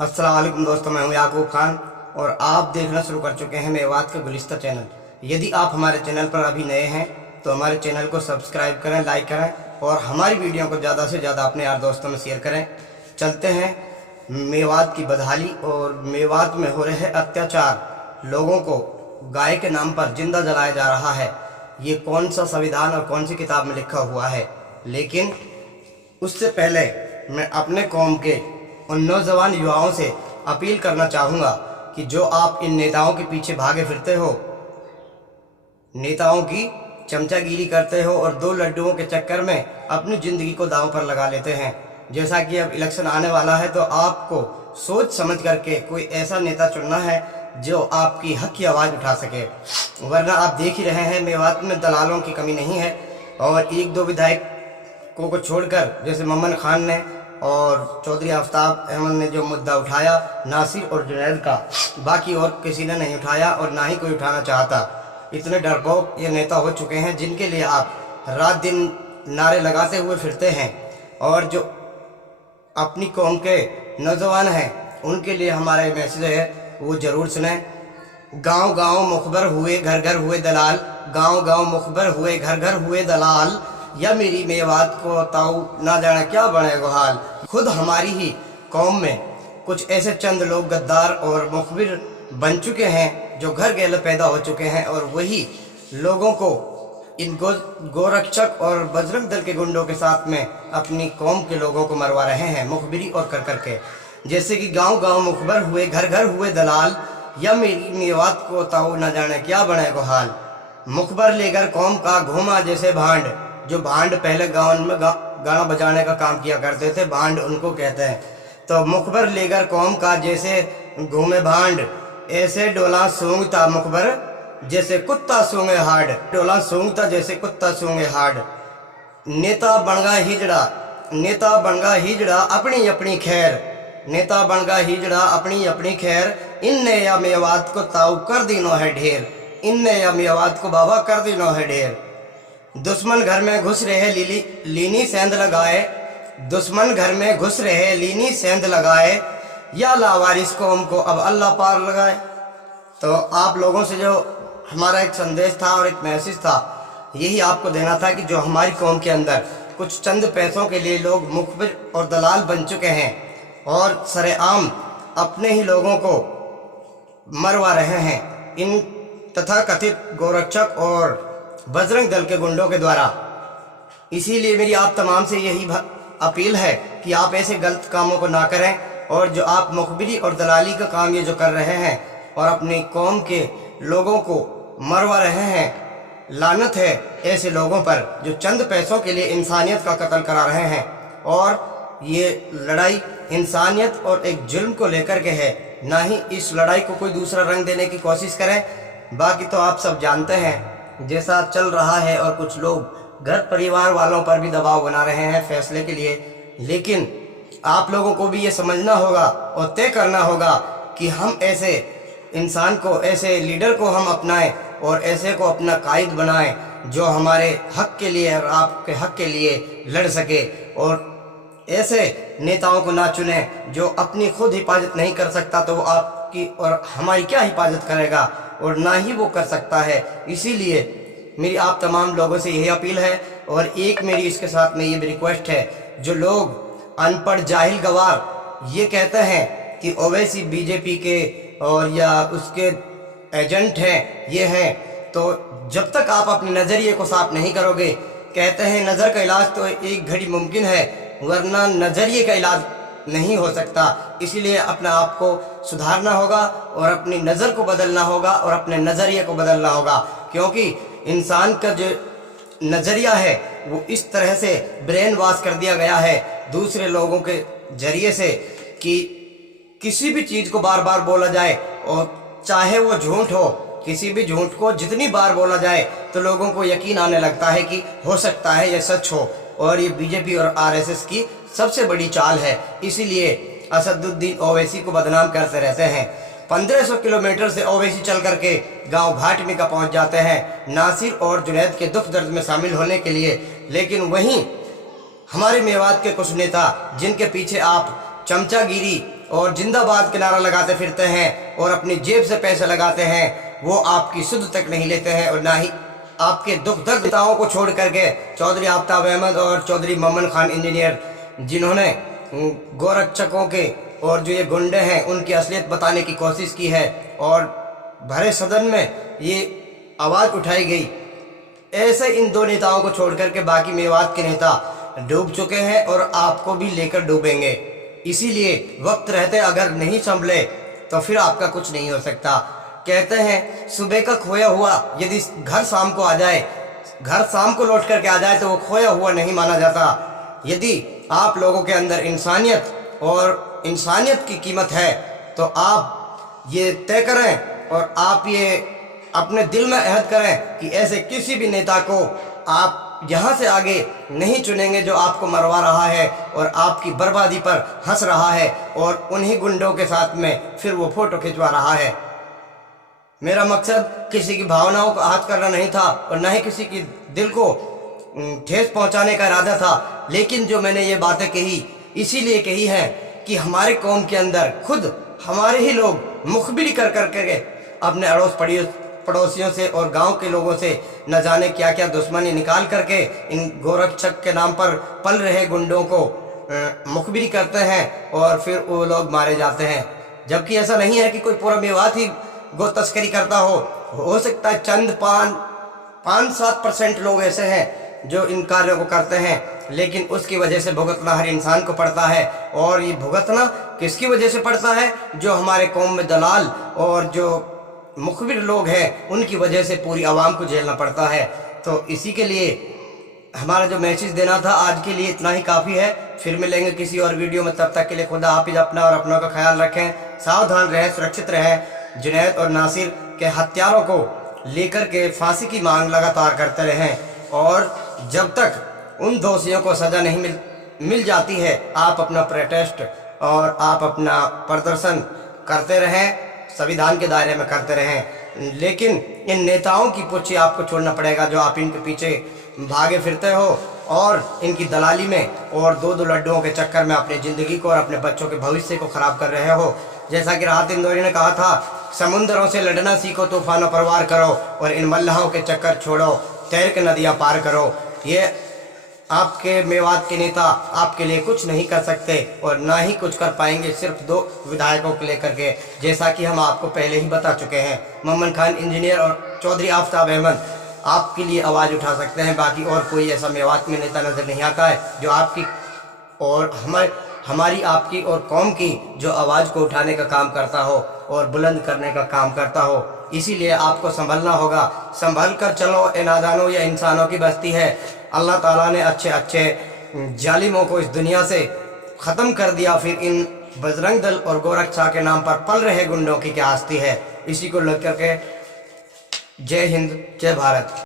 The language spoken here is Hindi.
अस्सलाम वालेकुम दोस्तों, मैं हूं याकूब खान और आप देखना शुरू कर चुके हैं मेवात का गुलिस्ता चैनल। यदि आप हमारे चैनल पर अभी नए हैं तो हमारे चैनल को सब्सक्राइब करें, लाइक करें और हमारी वीडियो को ज़्यादा से ज़्यादा अपने यार दोस्तों में शेयर करें। चलते हैं मेवात की बदहाली और मेवात में हो रहे अत्याचार। लोगों को गाय के नाम पर जिंदा जलाया जा रहा है। ये कौन सा संविधान और कौन सी किताब में लिखा हुआ है? लेकिन उससे पहले मैं अपने कौम के उन नौजवान युवाओं से अपील करना चाहूँगा कि जो आप इन नेताओं के पीछे भागे फिरते हो, नेताओं की चमचागिरी करते हो और दो लड्डुओं के चक्कर में अपनी ज़िंदगी को दांव पर लगा लेते हैं। जैसा कि अब इलेक्शन आने वाला है तो आपको सोच समझ करके कोई ऐसा नेता चुनना है जो आपकी हक की आवाज़ उठा सके, वरना आप देख ही रहे हैं मेवात में दलालों की कमी नहीं है। और एक दो विधायकों को छोड़कर, जैसे मोहम्मद खान ने और चौधरी आफ्ताब अहमद ने जो मुद्दा उठाया नासिर और जुनैद का, बाकी और किसी ने नहीं उठाया और ना ही कोई उठाना चाहता। इतने डरपोक ये नेता हो चुके हैं जिनके लिए आप रात दिन नारे लगाते हुए फिरते हैं। और जो अपनी कौम के नौजवान हैं उनके लिए हमारा मैसेज है, वो ज़रूर सुने। गांव गांव मुखबर हुए घर घर हुए दलाल, गांव गांव मुखबर हुए घर घर हुए दलाल, या मेरी मेवात को ताऊ ना जाने क्या बनेगा हाल। खुद हमारी ही कौम में कुछ ऐसे चंद लोग गद्दार और मुखबिर बन चुके हैं जो घर गैल पैदा हो चुके हैं और वही लोगों को इन गोरक्षक और बजरंग दल के गुंडों के साथ में अपनी कौम के लोगों को मरवा रहे हैं मुखबिरी और कर करके। जैसे कि गांव गांव मुखबर हुए घर घर हुए दलाल, या मेरी मेवात को ताऊ न जाने क्या बनेगा हाल। मुखबर लेकर कौम का घूमा जैसे भांड, जो भांड पहले गाँव में गाना बजाने का काम किया करते थे, भांड उनको कहते हैं। तो मुखबर लेकर कौम का जैसे घूमे भांड, ऐसे डोला सूंघता मुखबर जैसे कुत्ता सूंघे हाड, डोला सूंघता जैसे कुत्ता सूंघे हाड। नेता बनगा हिजड़ा, नेता बनगा हिजड़ा अपनी अपनी खैर, नेता बनगा हिजड़ा अपनी अपनी खैर, इनने या मेवात को ताऊ कर दीनो है ढेर, इनने या मेवात को बाबा कर दीनो है ढेर। दुश्मन घर में घुस रहे लीनी सेंध लगाए, दुश्मन घर में घुस रहे लीनी सेंध लगाए, या लावारिस कौम को अब अल्लाह पार लगाए। तो आप लोगों से जो हमारा एक संदेश था और एक मैसेज था, यही आपको देना था कि जो हमारी कौम के अंदर कुछ चंद पैसों के लिए लोग मुखबिर और दलाल बन चुके हैं और सरेआम अपने ही लोगों को मरवा रहे हैं इन तथाकथित गोरक्षक और बजरंग दल के गुंडों के द्वारा। इसीलिए मेरी आप तमाम से यही अपील है कि आप ऐसे गलत कामों को ना करें, और जो आप मुखबिरी और दलाली का काम ये जो कर रहे हैं और अपनी कौम के लोगों को मरवा रहे हैं, लानत है ऐसे लोगों पर जो चंद पैसों के लिए इंसानियत का कत्ल करा रहे हैं। और ये लड़ाई इंसानियत और एक जुल्म को लेकर के है, ना ही इस लड़ाई को कोई दूसरा रंग देने की कोशिश करें। बाकी तो आप सब जानते हैं जैसा चल रहा है, और कुछ लोग घर परिवार वालों पर भी दबाव बना रहे हैं फैसले के लिए। लेकिन आप लोगों को भी ये समझना होगा और तय करना होगा कि हम ऐसे इंसान को, ऐसे लीडर को हम अपनाएं और ऐसे को अपना कायद बनाएं जो हमारे हक के लिए और आपके हक के लिए लड़ सके, और ऐसे नेताओं को ना चुने जो अपनी खुद हिफाजत नहीं कर सकता तो वो आपकी और हमारी क्या हिफाजत करेगा, और ना ही वो कर सकता है। इसीलिए मेरी आप तमाम लोगों से यही अपील है। और एक मेरी इसके साथ में ये भी रिक्वेस्ट है, जो लोग अनपढ़ जाहिल गवार ये कहते हैं कि ओवैसी बीजेपी के और या उसके एजेंट हैं, ये हैं, तो जब तक आप अपने नज़रिए को साफ नहीं करोगे, कहते हैं नज़र का इलाज तो एक घड़ी मुमकिन है, वरना नज़रिए का इलाज नहीं हो सकता। इसीलिए अपने आप को सुधारना होगा और अपनी नज़र को बदलना होगा और अपने नज़रिए को बदलना होगा, क्योंकि इंसान का जो नज़रिया है वो इस तरह से ब्रेन वॉश कर दिया गया है दूसरे लोगों के जरिए से कि किसी भी चीज़ को बार बार बोला जाए, और चाहे वो झूठ हो, किसी भी झूठ को जितनी बार बोला जाए तो लोगों को यकीन आने लगता है कि हो सकता है ये सच हो। और ये बीजेपी और आरएसएस की सबसे बड़ी चाल है। इसीलिए असदुद्दीन ओवैसी को बदनाम करते रहते हैं। 1500 किलोमीटर से ओवैसी चल करके गांव घाटमी का पहुंच जाते हैं नासिर और जुनैद के दुख दर्द में शामिल होने के लिए। लेकिन वहीं हमारे मेवात के कुछ नेता जिनके पीछे आप चमचागिरी और जिंदाबाद के नारा लगाते फिरते हैं और अपनी जेब से पैसे लगाते हैं, वो आपकी सुध तक नहीं लेते हैं और ना ही आपके दुख दर्द नेताओं को छोड़ करके चौधरी आफ्ताब अहमद और चौधरी मोमन खान इंजीनियर, जिन्होंने गोरक्षकों के और जो ये गुंडे हैं उनकी असलियत बताने की कोशिश की है और भरे सदन में ये आवाज़ उठाई गई, ऐसे इन दो नेताओं को छोड़ करके बाकी मेवात के नेता डूब चुके हैं और आपको भी लेकर डूबेंगे। इसीलिए वक्त रहते अगर नहीं संभले तो फिर आपका कुछ नहीं हो सकता। कहते हैं सुबह का खोया हुआ यदि घर शाम को आ जाए, घर शाम को लौट करके आ जाए तो वो खोया हुआ नहीं माना जाता। यदि आप लोगों के अंदर इंसानियत और इंसानियत की कीमत है तो आप ये तय करें और आप ये अपने दिल में अहद करें कि ऐसे किसी भी नेता को आप यहाँ से आगे नहीं चुनेंगे जो आपको मरवा रहा है और आपकी बर्बादी पर हंस रहा है और उन्हीं गुंडों के साथ में फिर वो फोटो खिंचवा रहा है। मेरा मकसद किसी की भावनाओं को आहत करना नहीं था और न ही किसी की दिल को ठेस पहुंचाने का इरादा था, लेकिन जो मैंने ये बातें कही इसीलिए कही है कि हमारे कौम के अंदर खुद हमारे ही लोग मुखबिरी कर करके अपने अड़ोस पड़ोसियों से और गांव के लोगों से न जाने क्या क्या दुश्मनी निकाल करके इन गोरक्षक के नाम पर पल रहे गुंडों को मुखबिरी करते हैं और फिर वो लोग मारे जाते हैं। जबकि ऐसा नहीं है कि कोई पूरा मेवात ही गो तस्करी करता हो सकता है चंद 5-7% लोग ऐसे हैं जो इन कार्यों को करते हैं, लेकिन उसकी वजह से भुगतना हर इंसान को पड़ता है। और ये भुगतना किसकी वजह से पड़ता है? जो हमारे कौम में दलाल और जो मुखबिर लोग हैं उनकी वजह से पूरी आवाम को झेलना पड़ता है। तो इसी के लिए हमारा जो मैसेज देना था आज के लिए इतना ही काफ़ी है। फिर मिलेंगे किसी और वीडियो में, तब तक के लिए खुदा हाफिज। अपना और अपनों का ख्याल रखें, सावधान रहें, सुरक्षित रहें। जुनैद और नासिर के हत्यारों को लेकर के फांसी की मांग लगातार करते रहें और जब तक उन दोषियों को सज़ा नहीं मिल जाती है आप अपना प्रोटेस्ट और आप अपना प्रदर्शन करते रहें, संविधान के दायरे में करते रहें। लेकिन इन नेताओं की पुच्छी आपको छोड़ना पड़ेगा जो आप इनके पीछे भागे फिरते हो और इनकी दलाली में और दो लड्डुओं के चक्कर में अपनी ज़िंदगी को और अपने बच्चों के भविष्य को ख़राब कर रहे हो। जैसा कि राहत इंदौरी ने कहा था, समुंदरों से लड़ना सीखो, तूफानों पर वार करो और इन मल्लाहों के चक्कर छोड़ो, तैर के नदियाँ पार करो। ये आपके मेवात के नेता आपके लिए कुछ नहीं कर सकते और ना ही कुछ कर पाएंगे, सिर्फ 2 विधायकों को लेकर के, जैसा कि हम आपको पहले ही बता चुके हैं। मोमन खान इंजीनियर और चौधरी आफ्ताब अहमद आपके लिए आवाज़ उठा सकते हैं, बाकी और कोई ऐसा मेवात में नेता नज़र नहीं आता है जो आपकी और हमारी आपकी और कौम की जो आवाज़ को उठाने का काम करता हो और बुलंद करने का काम करता हो। इसीलिए आपको संभलना होगा, संभल कर चलो। ए नादानों या इंसानों की बस्ती है। अल्लाह ताला ने अच्छे अच्छे जालिमों को इस दुनिया से ख़त्म कर दिया, फिर इन बजरंग दल और गोरक्षा के नाम पर पल रहे गुंडों की क्या हस्ती है। इसी को लेकर के जय हिंद, जय भारत।